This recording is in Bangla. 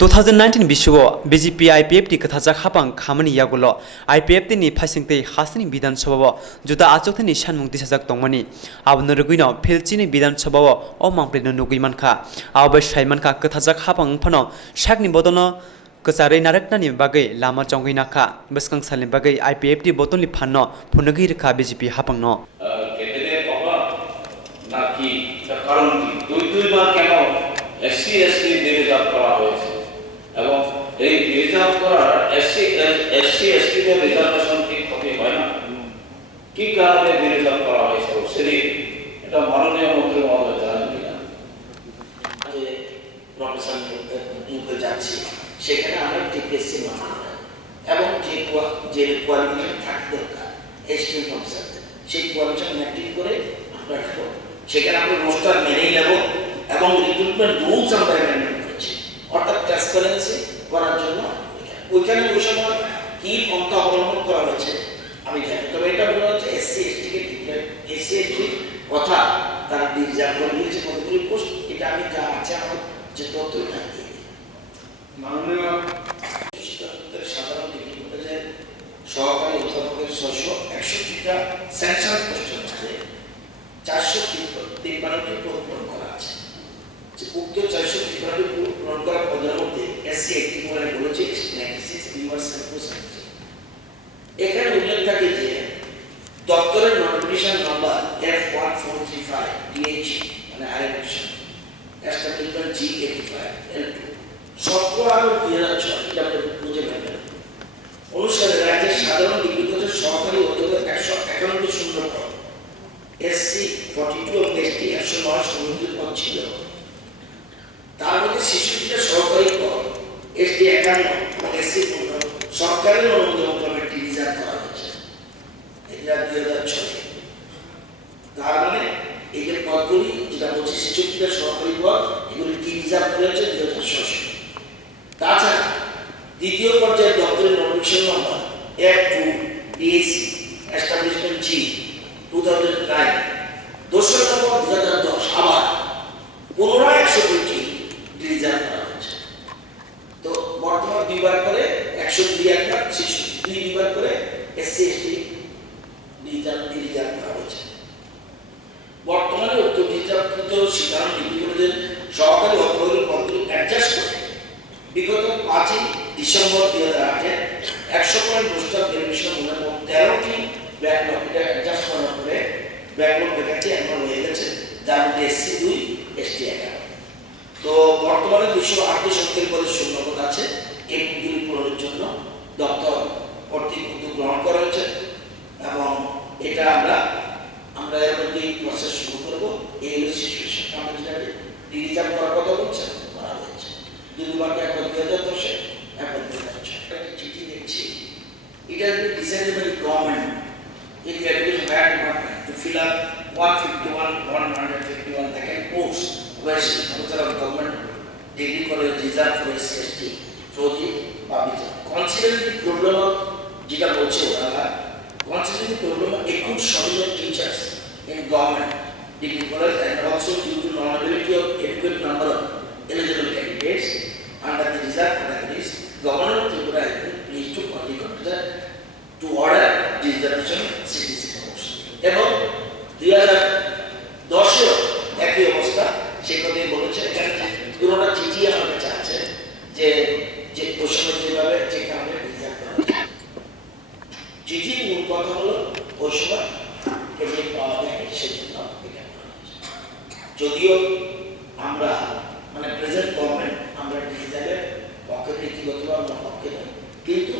2019 বিশ্বব বিজেপি আইপিএফ টি কথাজাক হাপাং খামানি ইয়াগুলো আইপিএফ নি ফাইসিংতে হাসনি বিধানসভা जुदा आचोकनि सानमुं दिसाजाक तंमानि आबनो रुगुइनो फिलचिनि विधानसभा अ मांप्लेनो नुगुइमानखा आबै साइमानखा कथाजाक हापां फानो साकनि बदनो कचारै नारकनानि बागै लामा जंगैनाखा बसकां सालनि बागै आइपिएफ टी बतनलि फाननो फुनगि रेखा बिजेपि हापांनो ক্যান্ডিডেট পাবা নাকি তার কারণ কি দুইবার কেন এসসি এসটি রিজার্ভ করা হয়েছে এবং এই রিজার্ভ করার এসসি এসটি দের রিজার্ভেশন ঠিক হবে হয় না কি কারণে রিজার্ভ করা হয়েছে সেটি এটা মাননীয় মন্ত্রী মহোদয় জানেন কিনা যে প্রফেসর ইনকো যাচ্ছে সেখানে আমরা টিপিএসসি মানা এবং যে কোয়ালিফিকেশন থাকতে দরকার এসটি প্রফেসর সেই কোয়ালিফিকেশন ম্যাট্রিক করে আমরা রাখবো সেখানে আমরা রোস্টার মেনেই নেব এবং রিক্রুটমেন্ট রুলস আমরা অ্যামেন্ডমেন্ট করেছি অর্থাৎ ট্রান্সপারেন্সি করার জন্য ওইখানে ওই সময় কি পন্থা অবলম্বন করা হয়েছে আমি জানি তবে এটা বলা হচ্ছে এসসি এসটি কে এসসি এসটি কথা তারা রিজার্ভ করে দিয়েছে কতগুলি পোস্ট এটা আমি যা আছে আমার যে তথ্য দিয়ে মাননীয় সাধারণ ডিগ্রি কলেজের সহকারী অধ্যাপকের 661টা স্যাংশন পোস্টের মধ্যে 453টি পূরণ করা আছে যে উক্ত 453টি পূরণ করা পদের মধ্যে এসসি একটি করে বলেছে 96 ইউনিভার্সাল পোস্ট এখানে উল্লেখ থাকে যে দপ্তরের নোটিফিকেশন নাম্বার F1435 DH মানে আইরেকশন এস্টাবলিশমেন্ট G85 L2 17/2006 এটা বুঝে নেবেন অনুসারে রাজ্যের সাধারণ ডিগ্রি কলেজের সহকারী অধ্যাপক 191 শূন্য পদ এসসি 42 এবং এসটি 109 সংরক্ষিত পদ ছিল তার মধ্যে 66টা সহকারী পদ এসটি 51 এবং এসসি 15 সরকারের অনুমোদন ক্রমে রিজার্ভ করা হয়েছে এটা 2006 তার মানে এই যে পদগুলি যেটা বলছি 66টা সহকারী পদ এগুলি রিজার্ভ করেছে 2006 তাছাড়া দ্বিতীয় পর্যায়ে দপ্তরের notification number F2 DAC establishment G 2009 দোসরা নম্বর 2010 আবার পুনরায় 120টি রিজার্ভ করা হয়েছে তো বর্তমান দুইবার করে 102 একবার দুইবার করে এসসি এসটি রিজার্ভ করা হয়েছে বর্তমানে উক্ত রিজার্ভকৃত সাধারণ ডিগ্রি কলেজের সহকারী অধ্যাপকের পদগুলি অ্যাডজাস্ট করে বিগত 5 ডিসেম্বর 2008 100 পয়েন্ট পোস্টাল ভেরিফিকেশন মূল্য 13টি ব্যাকলগ এটা অ্যাডজাস্ট করার পরে ব্যাকলগ ভ্যাকেন্সি এখন হয়ে গেছে যার মধ্যে এসসি 2 এসটি 11 তো বর্তমানে 238 পদের শূন্য পদ আছে এই পদগুলি পূরণের জন্য দপ্তর কর্তৃক উদ্যোগ গ্রহণ করা হয়েছে এবং এটা আমরা এর মধ্যে প্রসেস শুরু করব এই হলো সিচুয়েশন আমাদের যেটা রিজার্ভ করার কথা বলছে করা হয়েছে দুবার একবার 2010 একবার 2006 একটা চিঠি দিচ্ছি এটা decided by government in the education department to fill up 151 vacant posts where the government degree college reserved for SC/ST through the public. Considering the problem of যেটা বলছে ওরা considering the problem of acute shortage of teachers in government degree college and also due to non-availability of adequate number of eligible candidates under the reserved categories, Government of Tripura is pleased to consider to order reservation CTC post. এবং 2010 একই অবস্থা সেই কথাই বলেছে এখানে পুরোটা চিঠি আমার কাছে আছে যে যে প্রশ্ন যেভাবে যে কারণে রিজার্ভ করা চিঠি মূল কথা হলো ওই সময় কেবল পাওয়া যায় সেজন্য এটা যদিও আমরা মানে প্রেজেন্ট গভর্নমেন্ট আমরা রিজার্ভের পক্ষে ব্যক্তিগতভাবে আমরা পক্ষে নয় কিন্তু